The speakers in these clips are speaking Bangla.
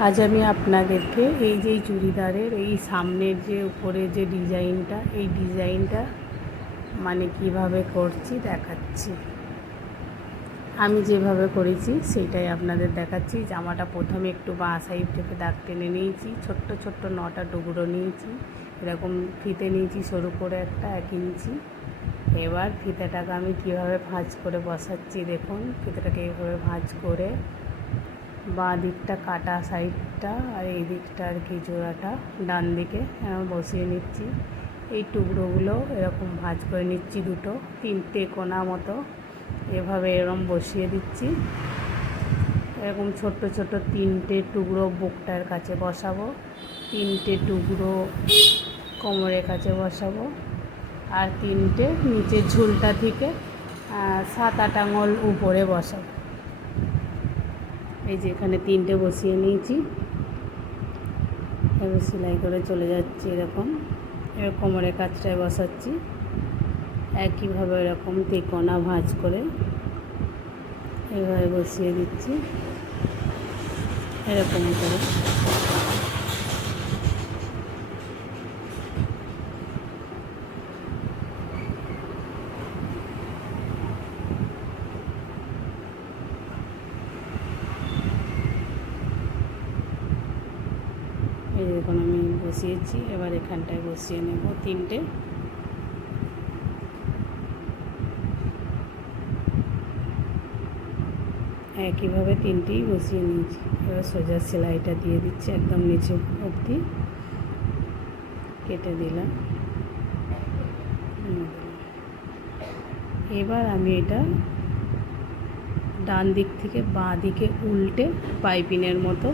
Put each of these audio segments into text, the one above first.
আজ আমি আপনাদেরকে এই যে চুড়িদারের এই সামনের যে উপরে যে ডিজাইনটা, এই ডিজাইনটা মানে কিভাবে করছি দেখাচ্ছি। আমি যেভাবে করেছি সেটাই আপনাদের দেখাচ্ছি। জামাটা প্রথমে একটু বাঁ সাইড থেকে দাগ টেনে নিয়েছি, ছোট্ট ছোট্ট 9টা টুকরো নিয়েছি, এরকম ফিতে নিয়েছি সরু করে একটা 1 ইঞ্চি। এবার ফিতেটাকে আমি কীভাবে ভাঁজ করে বসাচ্ছি দেখুন। ফিতেটাকে এইভাবে ভাঁজ করে বাঁ দিকটা কাটা সাইডটা আর এই দিকটা আর কি জোড়াটা ডান দিকে বসিয়ে নিচ্ছি। এই টুকরোগুলো এরকম ভাঁজ করে নিচ্ছি, 2-3টে কোনা মতো এভাবে এরকম বসিয়ে দিচ্ছি। এরকম ছোট্ট ছোট্ট 3টে টুকরো বুকটার কাছে বসাবো, 3টে টুকরো কোমরের কাছে বসাবো, আর 3টে নিচের ঝুলটা থেকে 7-8 আঙুল উপরে বসাবো। এই যে এখানে 3টে বসিয়ে নিয়েছি। এবার সেলাই করে চলে যাচ্ছি এরকম। এবার কোমরের কাছটায় বসাচ্ছি একইভাবে এরকম তিকোনা ভাঁজ করে এভাবে বসিয়ে দিচ্ছি এরকম করে। এই দেখুন আমি বসিয়েছি। এবার এখানটায় বসিয়ে নেব 3টে। একইভাবে 3টেই বসিয়ে নিয়েছি। এবার সোজা সেলাইটা দিয়ে দিচ্ছি, একদম নিচে অবধি কেটে দিলাম। এবার আমি এটা ডান দিক থেকে বাঁ দিকে উল্টে পাইপিনের মতো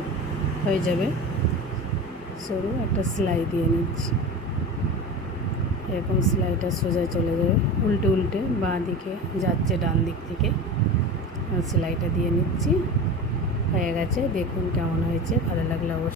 হয়ে যাবে, সরু একটা সেলাই দিয়ে নিচ্ছি। এরকম সেলাইটা সোজা চলে যাবে, উল্টে উল্টে বাঁ দিকে যাচ্ছে ডান দিক থেকে। সেলাইটা দিয়ে নিচ্ছি। হয়ে গেছে, দেখুন কেমন হয়েছে। ভালো লাগলে অবশ্যই